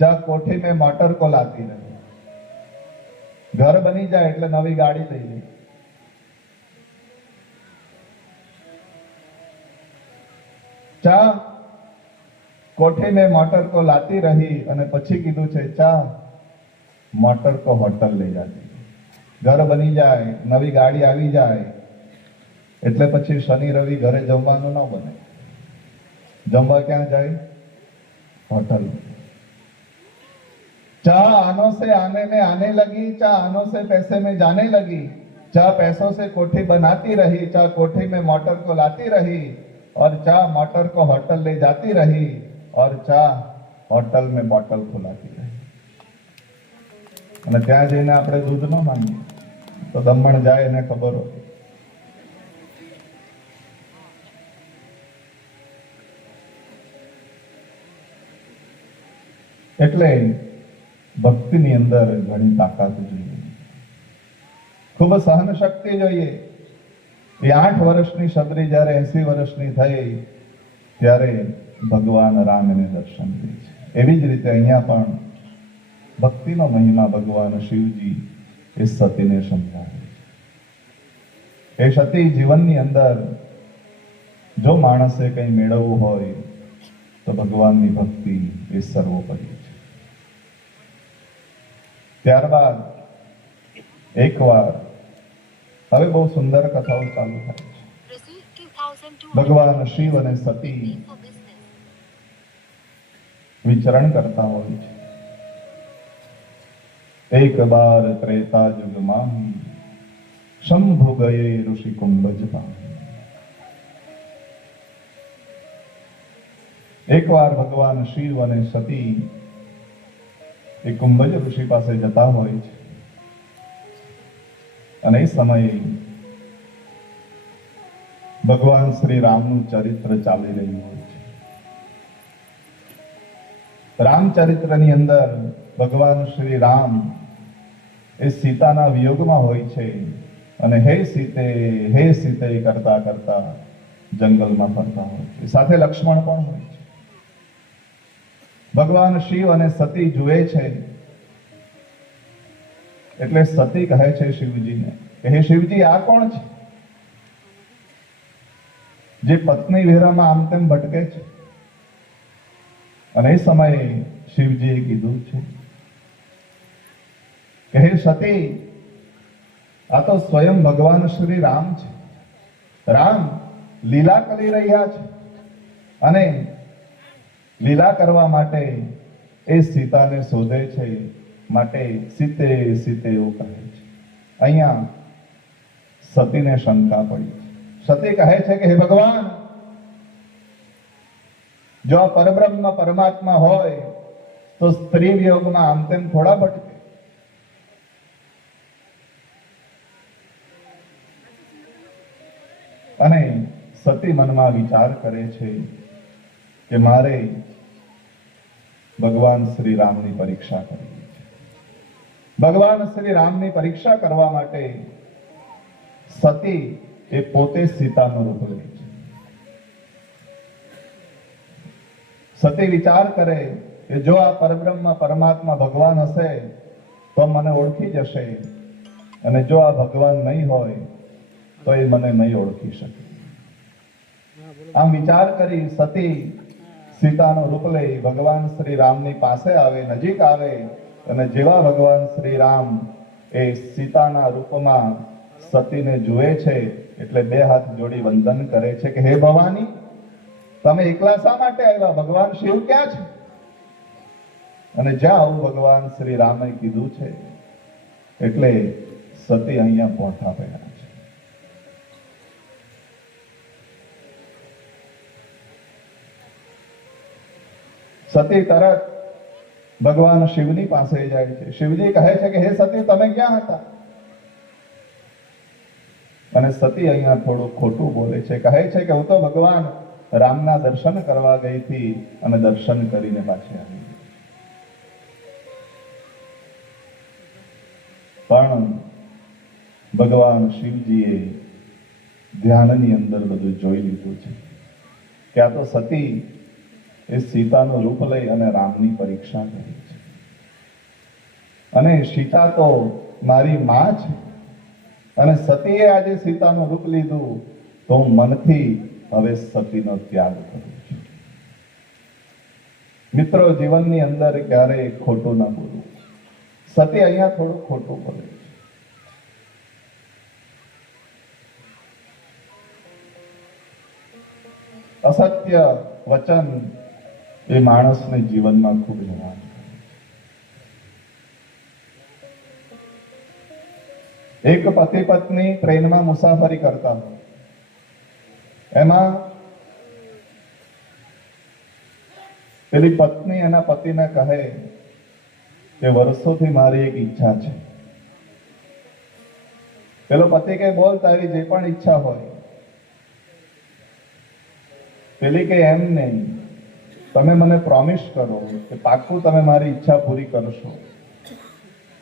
चाह कोठी में मोटर को लाती रही. ઘર બની જાય એટલે નવી ગાડી લઈ લે. ચાહ કોઠી में मोटर को लाती रही અને પછી કીધું છે ચાહ મોટર કો હોટલ લઈ જાતી. ઘર બની જાય, નવી ગાડી આવી જાય એટલે પછી શનિ રવિ ઘરે જમવાનું ન બને. જમવા ક્યાં જાય? હોટલ. चाह आनो से आने में आने लगी, चाह आनो से पैसे में जाने लगी, चाह पैसों से कोठी बनाती रही, चाह कोठी में मोटर को लाती रही, और चाह मोटर को होटल ले जाती रही, और चाह होटल में बोतल खुलाती रही. અને ત્યાં જઈને આપણે દૂધ ન માંગીએ તો દમણ જાય એને ખબર હોય. એટલે ભક્તિની અંદર ઘણી તાકાત જોઈએ, ખૂબ સહન શક્તિ જોઈએ. એ 8 વર્ષની શબરી જ્યારે 80 વર્ષની થઈ ત્યારે ભગવાન રામને દર્શન દે છે. એવી જ રીતે અહીંયા પણ ભક્તિનો મહિમા ભગવાન શિવજી એ સતીને સમજાવે છે. એ સતી જીવનની અંદર જો માણસે કંઈ મેળવવું હોય તો ભગવાનની ભક્તિ એ સર્વોપરી છે. ત્યારબાદ એકવાર હવે બહુ સુંદર કથાઓ ચાલુ થાય છે. ભગવાન શિવ અને સતી વિચરણ કરતા હોય છે. એક બાર ત્રેતા યુગમાં શંભુ ગયે ઋષિ કુંભજ પામી. એકવાર ભગવાન શિવ અને સતી એ કુંભજ ઋષિ પાસે જતા હોય છે અને એ સમયે ભગવાન શ્રી રામનું ચરિત્ર ચાલી રહ્યું હોય છે. રામચરિત્રની અંદર ભગવાન શ્રી રામ એ સીતાના વિયોગમાં હોય છે અને હે સીતે કરતા કરતા જંગલમાં ફરતા હોય છે. સાથે લક્ષ્મણ પણ હોય છે. ભગવાન શિવ અને સતી જુએ છે એટલે સતી કહે છે શિવજીને કે હે શિવજી, આ કોણ છે જે પત્ની વેરામાં આમ તેમ ભટકે છે? અને એ સમયે શિવજીએ કીધું છે કે હે સતી, આ તો સ્વયં ભગવાન શ્રી રામ છે. રામ લીલા કરી રહ્યા છે અને લીલા કરવા માટે એ સીતાને શોધે છે, માટે સીતે એવું કહે છે. અહીંયા સતીને શંકા પડી છે. સતી કહે છે કે હે ભગવાન, જો આ પરબ્રહ્મ પરમાત્મા હોય તો સ્ત્રી વિયોગમાં આમ તેમ થોડા ભટકે. અને સતી મનમાં વિચાર કરે છે કે મારે ભગવાન શ્રી રામની પરીક્ષા કરવી છે. ભગવાન શ્રી રામની પરીક્ષા કરવા માટે સતી એ પોતે સીતાનું રૂપ લે છે. સતી વિચાર કરે કે જો આ પરબ્રહ્મ પરમાત્મા ભગવાન હશે તો મને ઓળખી જશે અને જો આ ભગવાન નહીં હોય તો એ મને નહીં ઓળખી શકે. આમ વિચાર કરી સતી સીતાનું રૂપ લઈ ભગવાન શ્રી રામની પાસે આવે, નજીક આવે અને જેવા ભગવાન શ્રી રામ એ સીતાના રૂપમાં સતીને જુએ છે એટલે બે હાથ જોડી વંદન કરે છે કે હે ભવાની, તમે એકલા શા માટે આવ્યા? ભગવાન શિવ ક્યાં છે? અને જ્યાં આવું ભગવાન શ્રી રામે કીધું છે એટલે સતી અહીંયા પહોંચા પડ્યા છે. સતી તરત ભગવાન શિવની પાસે જાય છે. શિવજી કહે છે કે હે સતી, તમે ક્યાં હતા? અને સતી અહીંયા થોડું ખોટું બોલે છે. કહે છે કે હું તો ભગવાન રામના દર્શન કરવા ગઈ હતી અને દર્શન કરીને પાછી આવી. પણ ભગવાન શિવજીએ ધ્યાનની અંદર બધું જોઈ લીધું છે કે આ તો સતી એ સીતાનું રૂપ લઈ અને રામની પરીક્ષા કરી છે. અને સીતા તો મારી માં છે અને સતીએ આજે સીતાનું રૂપ લીધું તો હું મનથી હવે સતીનો ત્યાગ કરું છું. મિત્રો, જીવનની અંદર ક્યારેય ખોટું ના બોલવું. સતી અહીંયા થોડું ખોટું બોલે છે. અસત્ય વચન એ માણસને જીવનમાં ખૂબ હેરાન કરે છે. એક પતિ પત્ની ટ્રેનમાં મુસાફરી કરતા હોય, એમાં પેલી પત્ની એના પતિને કહે કે વર્ષોથી મારી એક ઈચ્છા છે. પેલો પતિ કે બોલ, તારી જે પણ ઈચ્છા હોય. પેલી કે એમ નહીં, તમે મને પ્રોમિસ કરો કે પાક્કું તમે મારી ઈચ્છા પૂરી કરશો.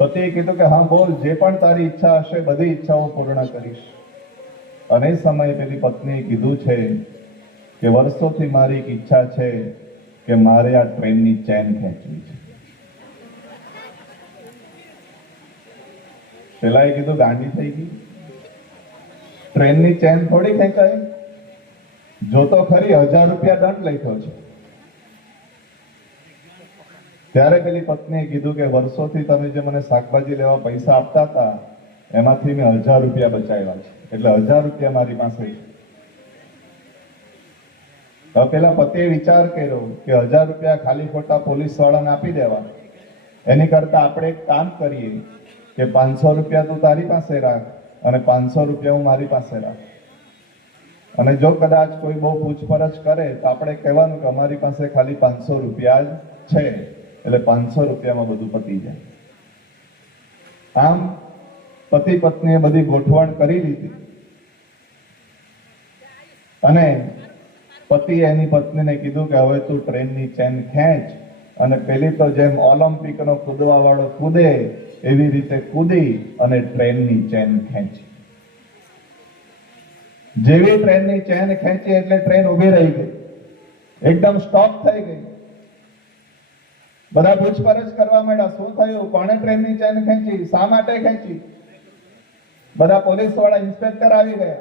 પતિએ કીધું કે હા બોલ, જે પણ તારી ઈચ્છા હશે બધી ઈચ્છાઓ પૂર્ણ કરીશ. અને એ સમયે પેલી પત્નીએ કીધું છે કે વર્ષોથી મારી એક ઈચ્છા છે કે મારે આ ટ્રેનની ચેન ખેંચવી છે. પેલાએ કીધું ગાંડી થઈ ગઈ, ટ્રેનની ચેન થોડી ખેંચાય? જો તો ખરી, 1000 રૂપિયા દંડ લખ્યો છે. ત્યારે પેલી પત્નીએ કીધું કે વર્ષોથી તમે જે મને શાકભાજી લેવા પૈસા આપતા હતા એમાંથી મેં 1000 રૂપિયા બચાવ્યા છે, એટલે 1000 રૂપિયા મારી પાસે છે. તો પેલા પતિએ વિચાર કર્યો કે 1000 રૂપિયા ખાલી ખોટા પોલીસ વાળાને આપી દેવા, એની કરતા આપણે એક કામ કરીએ કે 500 રૂપિયા તું તારી પાસે રાખ અને 500 રૂપિયા હું મારી પાસે રાખ, અને જો કદાચ કોઈ બહુ પૂછપરછ કરે તો આપણે કહેવાનું કે અમારી પાસે ખાલી 500 રૂપિયા જ છે, એટલે 500 રૂપિયામાં બધું પતી જાય. આમ પતિ પત્નીએ બધી ગોઠવણ કરી લીધી અને પતિએ એની પત્નીને કીધું કે હવે તું ટ્રેનની ચેન ખેંચ, અને પેલી તો જેમ ઓલિમ્પિકનો કૂદવા વાળો કૂદે એવી રીતે કૂદી અને ટ્રેનની ચેન ખેંચી. જેવી ટ્રેનની ચેન ખેંચી એટલે ટ્રેન ઊભી રહી ગઈ, એકદમ સ્ટોપ થઈ ગઈ. બધા પૂછપરછ કરવા માંડ્યા, શું થયું, કોણે ટ્રેનની ચેન ખેંચી, શા માટે ખેંચી? બધા પોલીસ વાળા ઇન્સ્પેક્ટર આવી ગયા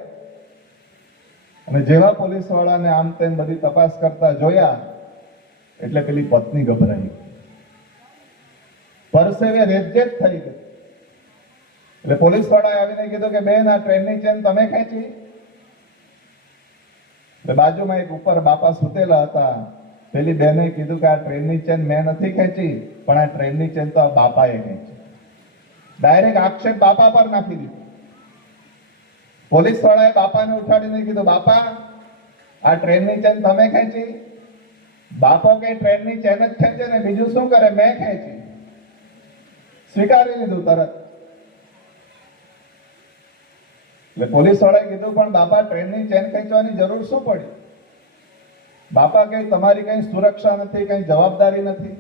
અને જેવા પોલીસ વાળાને આમ તેમ બધી તપાસ કરતા જોયા એટલે પેલી પત્ની ગભરાઈ, પરસેવે રેબઝેબ થઈ ગઈ. એટલે પોલીસ વાળાએ આવીને કીધું કે બેન, આ ટ્રેનની ચેન તમે ખેંચી? એટલે બાજુમાં એક ઉપર બાપા સુતેલા હતા, પેલી બેને કીધું કે આ ટ્રેનની ચેન મેં નથી ખેંચી, પણ આ ટ્રેનની ચેન તો આ બાપાએ ખેંચી. ડાયરેક્ટ આક્ષેપ બાપા પર નાખી દીધો. પોલીસ વાળાએ બાપાને ઉઠાડીને કીધું, બાપા આ ટ્રેનની ચેન તમે ખેંચી? બાપો કે ટ્રેનની ચેન જ ખેંચે ને, બીજું શું કરે, મેં ખેંચી. સ્વીકારી લીધું તરત. એટલે પોલીસ વાળાએ કીધું, પણ બાપા ટ્રેનની ચેન ખેંચવાની જરૂર શું પડી? બાપા કે તમારી કઈ સુરક્ષા નથી, કઈ જવાબદારી નથી.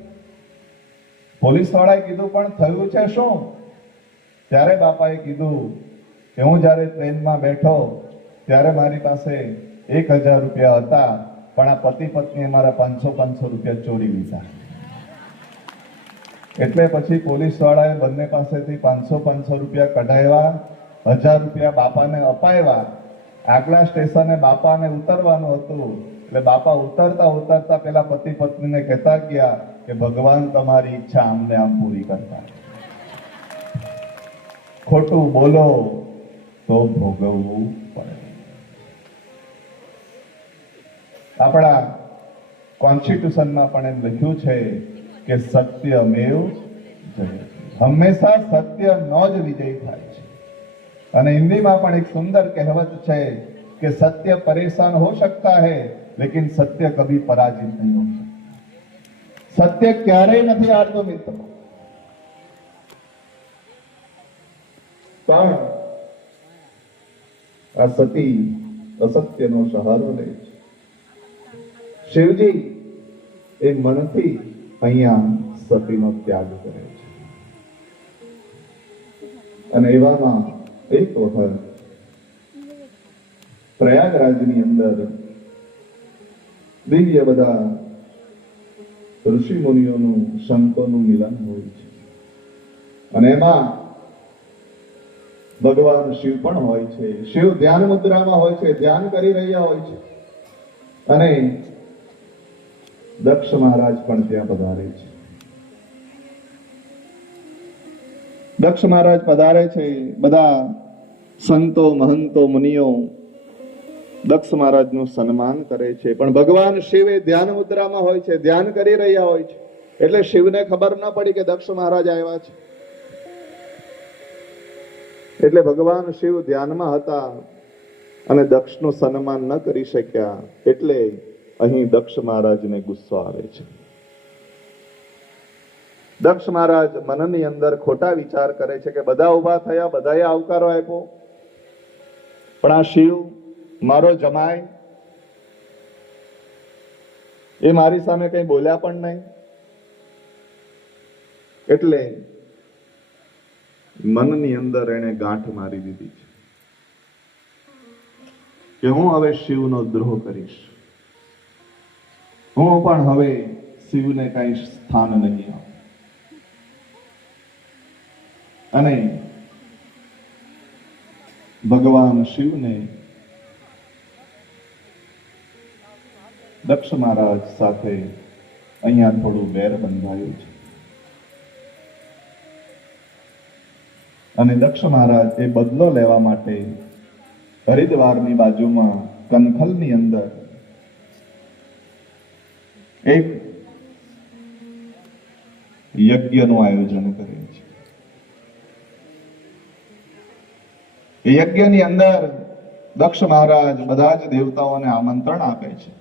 પોલીસ વાળાએ કીધું, પણ થયું છે શું? ત્યારે બાપાએ કીધું કે હું જ્યારે ટ્રેનમાં બેઠો ત્યારે મારી પાસે 1000 રૂપિયા હતા, પણ આ પતિ પત્નીએ મારા 500 રૂપિયા ચોરી લીધા. એટલે પછી પોલીસ વાળાએ બંને પાસેથી 500 રૂપિયા કઢાવ્યા, 1000 રૂપિયા બાપાને અપાવ્યા. આગલા સ્ટેશને બાપાને ઉતરવાનું હતું, એટલે બાપા ઉતરતા ઉતરતા પેલા પતિ પત્નીને કહેતા ગયા કે ભગવાન તમારી ઈચ્છા આમને આમ પૂરી કરતા. ખોટું બોલો તો ભોગવવું પડે. આપણા કોન્સ્ટિટ્યુશનમાં પણ એમ લખ્યું છે કે સત્યમેવ જયતે. હંમેશા સત્યનો જ વિજય થાય છે. અને હિન્દીમાં પણ એક સુંદર કહેવત છે કે સત્ય પરેશાન हो सकता है लेकिन सत्य कभी पराजित नहीं हो सकता. सत्य ક્યારેય નથી હારતો મિત્રો. પણ આ સતી અસત્યનો સહારો લે છે. શિવજી એ મનથી અહીંયા સતીનો ત્યાગ કરે છે. અને એવામાં એક વખત પ્રયાગરાજની અંદર દિવ્ય બધા ઋષિ મુનિઓનું સંતોનું મિલન હોય છે, અને એમાં ભગવાન શિવ પણ હોય છે. શિવ ધ્યાન મુદ્રામાં હોય છે, ધ્યાન કરી રહ્યા હોય છે, અને દક્ષ મહારાજ પણ ત્યાં પધારે છે. દક્ષ મહારાજ પધારે છે. બધા સંતો મહંતો મુનિઓ દક્ષ મહારાજનું સન્માન કરે છે, પણ ભગવાન શિવ એ ધ્યાન મુદ્રામાં હોય છે, ધ્યાન કરી રહ્યા હોય છે, એટલે શિવને ખબર ન પડી કે દક્ષ મહારાજ આવ્યા છે. એટલે ભગવાન શિવ ધ્યાનમાં હતા અને દક્ષનું સન્માન ન કરી શક્યા, એટલે અહીં દક્ષ મહારાજને ગુસ્સો આવે છે. દક્ષ મહારાજ મનની અંદર ખોટા વિચાર કરે છે કે બધા ઉભા થયા, બધાએ આવકારો આપ્યો, પણ આ શિવ મારો જમાય એ મારી સામે કઈ બોલ્યા પણ નહીં. એટલે મનની અંદર એને ગાંઠ મારી દીધી છે કે હું હવે શિવનો દ્રોહ કરીશ, હું પણ હવે શિવને કઈ સ્થાન નહીં આપું. અને ભગવાન શિવને દક્ષ મહારાજ સાથે અહીંયા થોડું વેર બંધાયું છે. અને દક્ષ મહારાજ એ બદલો લેવા માટે હરિદ્વારની બાજુમાં કનખલની અંદર એક યજ્ઞનું આયોજન કરે છે. એ યજ્ઞની અંદર દક્ષ મહારાજ બધા જ દેવતાઓને આમંત્રણ આપે છે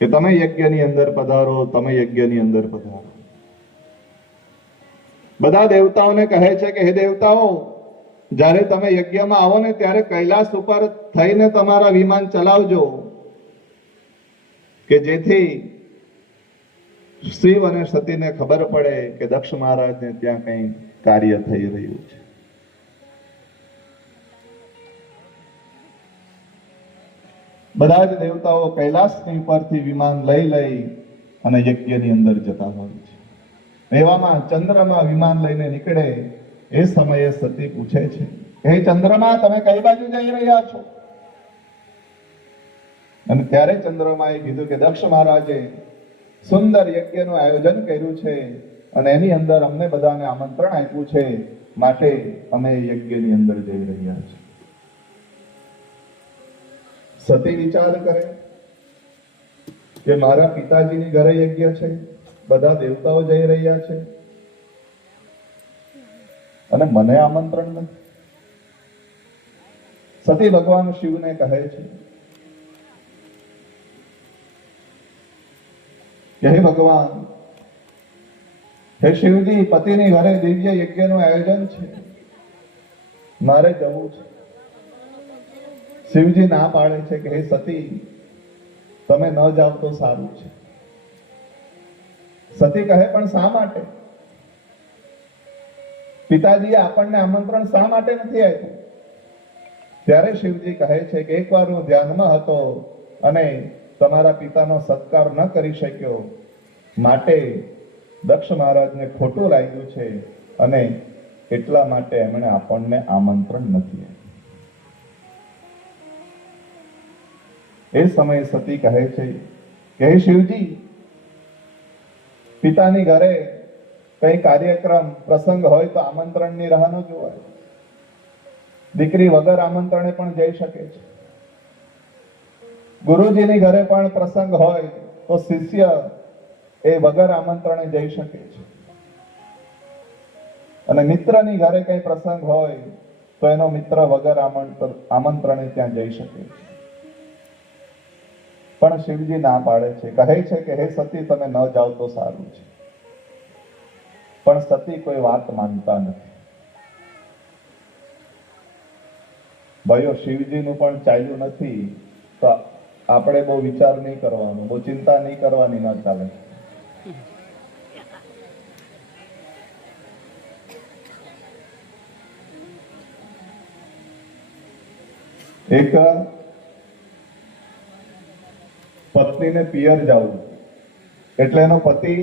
કે તમે યજ્ઞની અંદર પધારો, તમે યજ્ઞની અંદર પધારો. બધા દેવતાઓને કહે છે કે હે દેવતાઓ, જ્યારે તમે યજ્ઞમાં આવો ને ત્યારે કૈલાસ ઉપર થઈને તમારા વિમાન ચલાવજો કે જેથી શિવ અને સતીને ખબર પડે કે દક્ષ મહારાજને ત્યાં કંઈ કાર્ય થઈ રહ્યું છે. બધા જ દેવતાઓ કૈલાસની ઉપરથી વિમાન લઈ અને યજ્ઞની અંદર જતા હોય છે. એવામાં ચંદ્રમાં વિમાન લઈને નીકળે એ સમયે સતી પૂછે છે, હે ચંદ્રમા, તમે કઈ બાજુ જઈ રહ્યા છો? અને ત્યારે ચંદ્રમાએ કીધું કે દક્ષ મહારાજે સુંદર યજ્ઞનું આયોજન કર્યું છે અને એની અંદર અમને બધાને આમંત્રણ આપ્યું છે, માટે અમે યજ્ઞની અંદર જઈ રહ્યા છીએ. સતી વિચાર કરે કે મારા પિતાજીની ઘરે યજ્ઞ છે, બધા દેવતાઓ જઈ રહ્યા છે અને મને આમંત્રણ નથી. સતી ભગવાન શિવને કહે છે કે હે ભગવાન, હે શિવજી, પતિની ઘરે દિવ્ય યજ્ઞનું આયોજન છે, મારે જવું છે. શિવજી ના પાડે છે કે હે સતી, તમે ન જાઓ તો સારું છે. સતી કહે, પણ શા માટે? પિતાજીએ આપણને આમંત્રણ શા માટે નથી આપ્યું? ત્યારે શિવજી કહે છે કે એકવાર હું ધ્યાનમાં હતો અને તમારા પિતાનો સત્કાર ન કરી શક્યો, માટે દક્ષ મહારાજને ખોટું લાગ્યું છે અને એટલા માટે એમણે આપણને આમંત્રણ નથી આપ્યું. એ સમયે સતી કહે છે કે હે શિવજી, પિતાની ઘરે કઈ કાર્યક્રમ પ્રસંગ હોય તો આમંત્રણની રાહ ન જોવાય. દીકરી વગર આમંત્રણે પણ જઈ શકે છે. ગુરુજીની ઘરે પણ પ્રસંગ હોય તો શિષ્ય એ વગર આમંત્રણે જઈ શકે છે. અને મિત્રની ઘરે કઈ પ્રસંગ હોય તો એનો મિત્ર વગર આમંત્રણે ત્યાં જઈ શકે છે. પણ શિવજી ના પાડે છે, કહે છે કે હે સતી, તમે ન જાઓ તો સારું છે. પણ સતી કોઈ વાત માનતા નથી. ભાઈઓ, શિવજીનું પણ ચાલ્યું નથી તો આપણે બહુ વિચાર નહીં કરવાનો, બહુ ચિંતા નહીં કરવાની, ન ચાલે. એક પત્નીને પિયર જવું એટલે એનો પતિ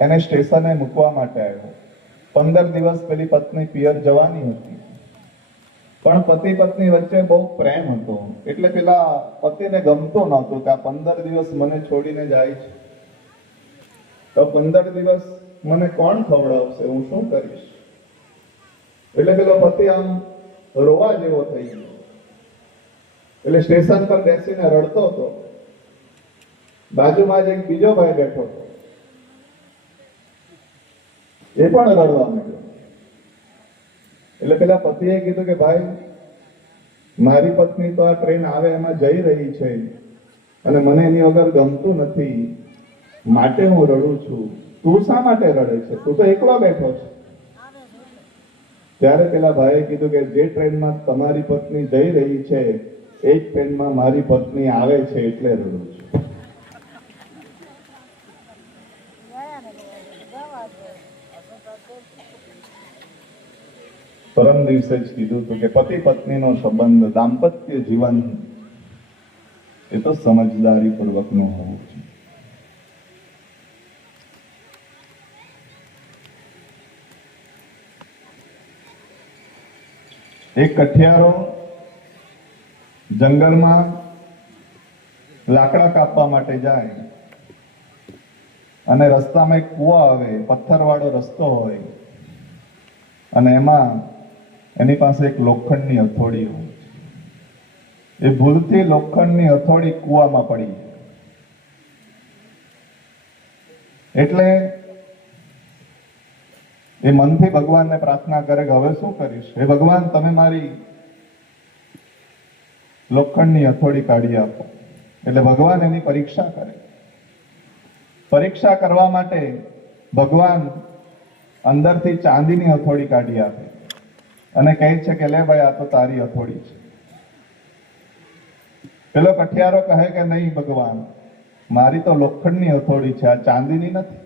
એને સ્ટેશને મૂકવા માટે આવ્યો. 15 દિવસ પેલી પત્ની પિયર જવાની હતી, પણ પતિ પત્ની વચ્ચે બહુ પ્રેમ હતો એટલે પેલા પતિને ગમતું નહોતું કે આ 15 દિવસ મને છોડીને જાય છે, તો 15 દિવસ મને કોણ ખવડાવશે, હું શું કરીશ? એટલે પેલો પતિ આમ રોવા જેવો થઈ ગયો. એટલે સ્ટેશન પર બેસીને રડતો હતો. બાજુમાં જ એક બીજો ભાઈ બેઠો હતો, એ પણ રડવા માંડ્યો. એટલે પેલા પતિએ કીધું કે ભાઈ, મારી પત્ની તો આ ટ્રેન આવે એમાં જઈ રહી છે અને મને એની વગર ગમતું નથી, માટે હું રડું છું. તું શા માટે રડે છે? તું તો એકલો બેઠો છે. ત્યારે પેલા ભાઈએ કીધું કે જે ટ્રેનમાં તમારી પત્ની જઈ રહી છે એ જ ટ્રેનમાં મારી પત્ની આવે છે એટલે રડું છું. પરમ દિવસે જ કીધું હતું કે પતિ પત્નીનો સંબંધ, દાંપત્ય જીવન એ તો સમજદારી પૂર્વકનું હોવું જોઈએ. એક કઠિયારો જંગલમાં લાકડા કાપવા માટે જાય અને રસ્તામાં એક કૂવો આવે, પથ્થરવાળો રસ્તો હોય. અને એમાં એની પાસે એક લોખંડની હથોડી હોય છે. એ ભૂલથી લોખંડની હથોડી કૂવામાં પડી. એટલે એ મનથી ભગવાનને પ્રાર્થના કરે કે હવે શું કરીશ? હે ભગવાન, તમે મારી લોખંડની હથોડી કાઢી આપો. એટલે ભગવાન એની પરીક્ષા કરે. પરીક્ષા કરવા માટે ભગવાન અંદરથી ચાંદીની હથોડી કાઢી આપે અને કહે છે કે લે ભાઈ, આ તો તારી હથોડી છે. પેલો કઠિયારો કહે કે નહીં ભગવાન, મારી તો લોખંડની હથોડી છે, આ ચાંદીની નથી.